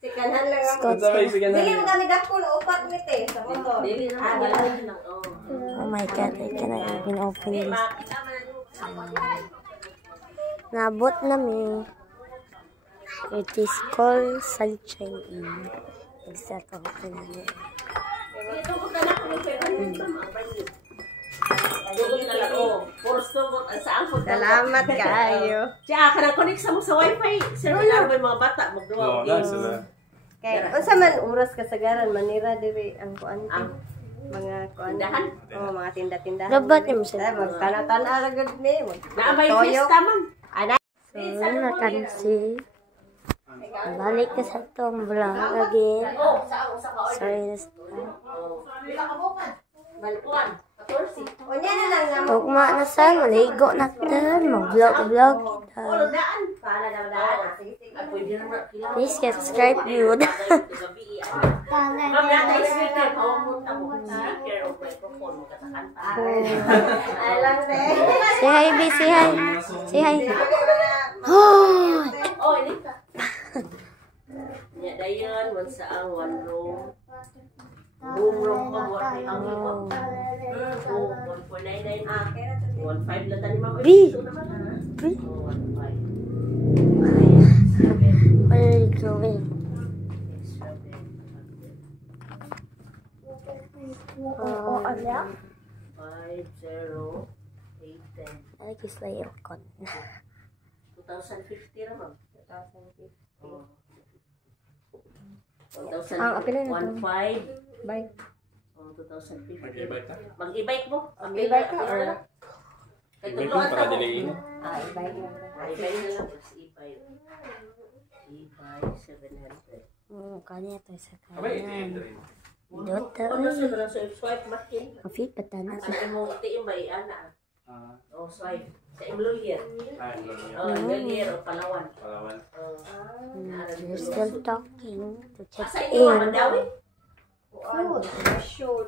Sikanan lang ako. Dili mo kami dako na upat mit eh sa motor. Oh my god, I cannot even open this. Nabot namin. It is called Sunshine Inn. Isa to open namin. Salamat kayo. Siya, kanang connect sa mo sa wifi. Sir, kailangan mo yung mga bata. Magduwa. Kaya, unsa man oras kasagaran, manira diri ang kuan. Mga kuandahan. Oh, mga tinda-tindahan. Dapat yung sila. Magtana-tana ra gud ni. Naabay fiesta man. So, natansi. Balik ka sa itong vlog again. Sorry na Balikuan. 14. Unya na lang naman. Tugma na sa maligo natin. Mag-vlog kita. Please subscribe yun. Say hi, B. Say hi. Say hi. Oh, ini ka. Ya, dayon, sa ang one room. Room pa mo ang room. 1.99 1.5 lang tani mama. B. B. 1.5. What are you doing? Oh, ala. 5, 0, 8, 10. I like this layer of cotton. 2050 naman. 2050. 1,500. Bye. 2050. Mag-e-bike ka? Mag-e-bike mo? Mag-e-bike ka or? E-bike mo para diliin. E-bike lang. E-bike na lang. E-bike. E-bike 700. Kanya to sa Abay, kanya. ito. Dot Ano sa swipe machine? Mafit patana. Ano mo yung ba ana? Oh, swipe. Sa Imlulier. Oh, Imlulier o Palawan. Palawan. You're still talking to check Asa iyo in. Mandawi? Food. Fashion.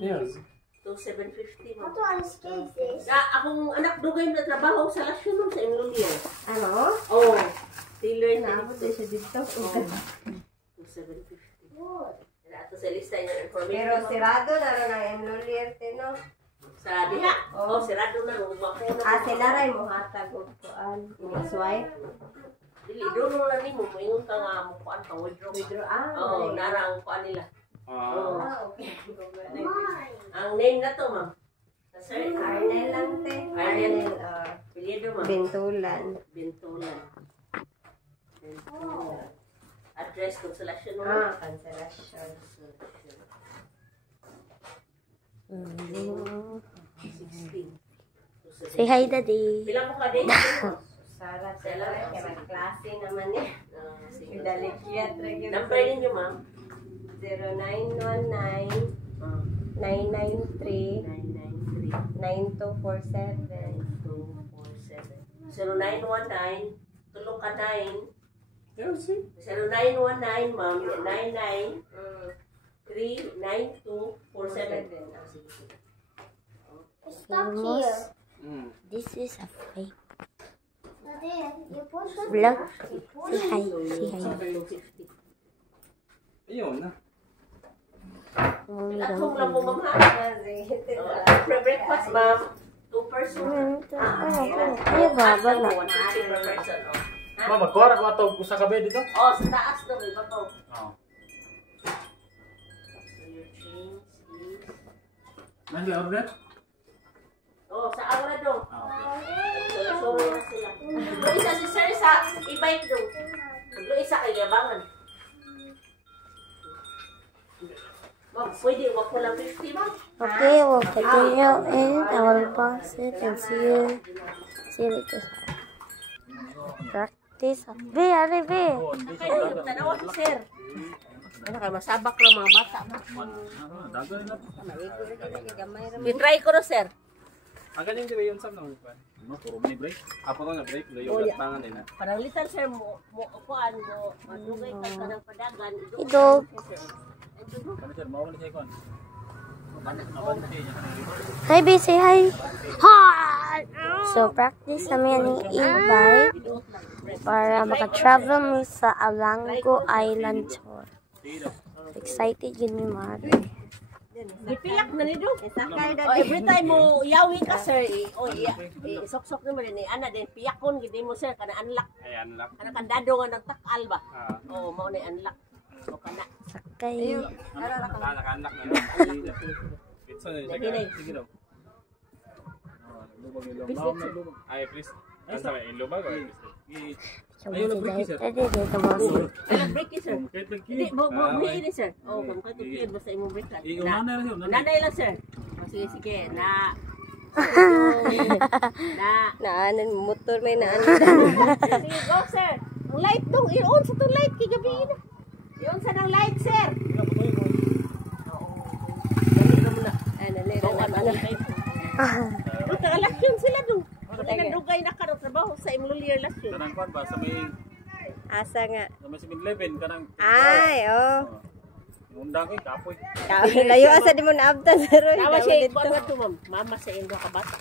Yes. 2,750 mo. Ano skills is? Akong anak dugay na trabaho sa Lasyon sa Imlulier. Ano? Oh, tailor na. Naabot din siya dito. 2,750. Ito sa lista yung information. Pero sirado na rin ang emlulierte, no? Sa diha? Oh, sirado na. Sinaray mo hatag o kuan. Next wife? Dili, doon lang ni mo. Maingon ka nga mo kuan pang withdraw. Oo, nara ang kuan nila. Okay. Ang name na to, ma'am. Sir, Arnel lang, te. Arnel. Pilyedo, ma'am. Bintulan. Bintulan. Address, Consolation mo. Cancellation. 16. Say hi, Daddy. Bilang mo ka din? Sarah, kaya may klase naman eh. Dalikyat. Number ninyo, ma'am? 0919-993-9247. 0919, tulong ka 9. Yeah, see? 0919, ma'am, 99-392-47. Almost. This is a fake vlog. Say hi. Say hi. Ayun na. Atong lang po, ma'am, ha? Breakfast, ma'am. 2 person. Ay, baba na. 150 per person, oh. Ma, magkuha ko ito sa kabe dito? Oh, sa taas daw, iba to. Oo. So your change is... Nahila order? Oh, sa aura daw. Okay. So na sila. Doon isa si sir sa e-bike daw. Doon isa kay Yabangan. Ma'am, pwede wag ko lang 50, ma'am. Okay, we'll continue and I will pause it and see you later. Practice. Be, ari, be. Kaya yung tanawa si sir. Ano kayo, masabak lang mga bata. Dagan na. I-try ko na, sir. Ang kanyang dire yun sa nang upan. Puro may break. Apo to na break, layo at tangan din na. Pananglitan, sir, mo kuan mo, madugay ka ng padagan. Idog. Kani sir, mao ni kon. Hi, B, say hi. Hi! So, practice namin yung e-bike para maka-travel mo sa Alango Island Tour. Excited yun ni Mari. Dipilak na ni do. Every time mo yawi ka sir, sok-sok naman ni ana din piyakon gid mo sir kana unlock. Ay, unlock. Kana kandado nga nagtakal ba? Mao na unlock. O kana. Sakay. Naka-unlock na. Pizza na. Sige daw. Lubag. Ay, please. Ano sa ilubag o? Ayun, break sir. Alam break sir. Hindi mo ini sir. Kung kato piyod basta imong break ka. Nanay lang sir. Sige. Na Naanan motor may naan. Sige, go sir. Ang light dong, i-on sa tong light kay gabi na. I-on sa ng light sir. Taga-lasyon sila dong. Nagdugay na ka ng trabaho sa imlulier lasyon. Kanang kwan ba? Sa may Asa nga. 7-Eleven. Kanang... Ay, Undang ko, kapoy. Layo asa di mo naabtan sa Roy. Tawa siya, kung ano ito ma'am? Mama sa inyo kabata.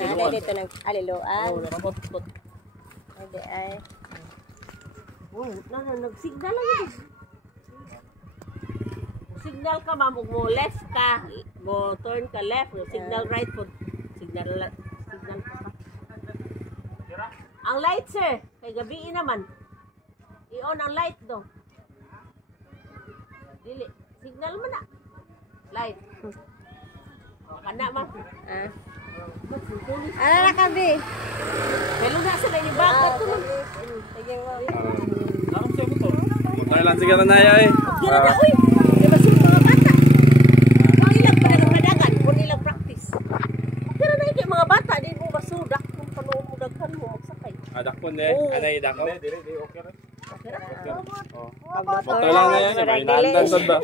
Nanay dito ng aliloan. Pot. Hindi ay. Nagsignal lang yun. Signal ka ma'am, mo left ka, mo turn ka left, signal right po. Signal ka. Ang light sir, kay gabi naman. I-on ang light do. Dili, signal mo na. Light. Kana ma'am. Ano na kabi? Hello na sa ni bagat ko ma'am. Sige ma'am. Narong siya mo to. Tayo lang sige na ay. Gira na uy. Di ba sila mga bata? Kung ilang panagadagan, kung ilang practice. Gira na kay mga bata, di mo masudak kung panuod mo daghan mo magsakay. Dakpon eh. Anay dakpon. Dire okay ra. Motor lang na yan. May naandan ba?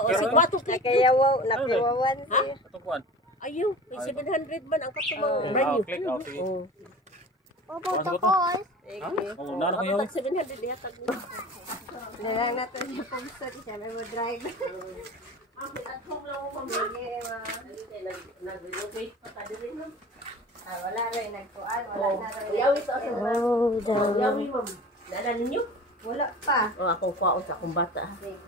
O si Kwato click. Nakiwawan Ha? siya. Tukuan. Ayaw, 700 man ang katumang brand new. Click. Sige. Sige. Naro ko yun. Tag 700 dihatag mo. Dalang na to siya pumsad siya. May mo drive. At kung lang mo ma'am. Nag-renovate pa ka din ma'am. Wala rin. Nagpuan. Wala na rin. Yawi sa akin. Oh, down. Yawi ma'am. Nala ninyo? Wala pa. Akong kwaon sa akong bata. Sige.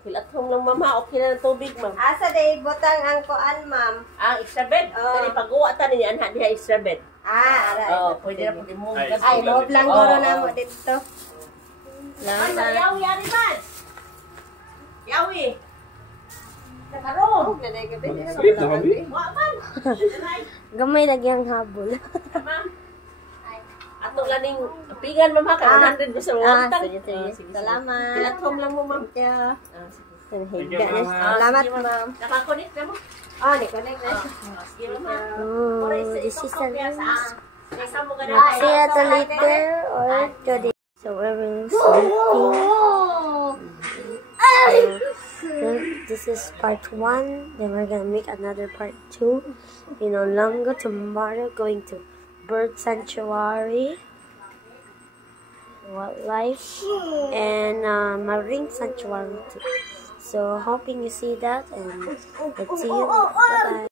Feel at home lang mama. Okay na ng tubig ma'am. Asa day butang ang kuan ma'am. Ang extra bed? Kani pag-uwa ta ninyo anha diha extra bed. Ara. Pwede na po i-move. Ay, move lang guro na mo dito. Ay, yawi ari man. Yawi. Karon. Sleep na kami. Wa man. Gamay lagi ang habol. Ma'am. Ato laning pingan ma'am ha, 100 gusto mo. Sige. Salamat. Feel at home lang mo ma'am. Higa na. Salamat ma'am. Nakakonect na mo. Ni connect na. Sige ma'am. Oh, this is the news. Nasa mo See you later or today. So everyone's sleeping. This is part 1. Then we're gonna make another part 2. In Olango tomorrow, going to bird sanctuary, wildlife, and marine sanctuary too. So hoping you see that, and let's see you. Bye bye.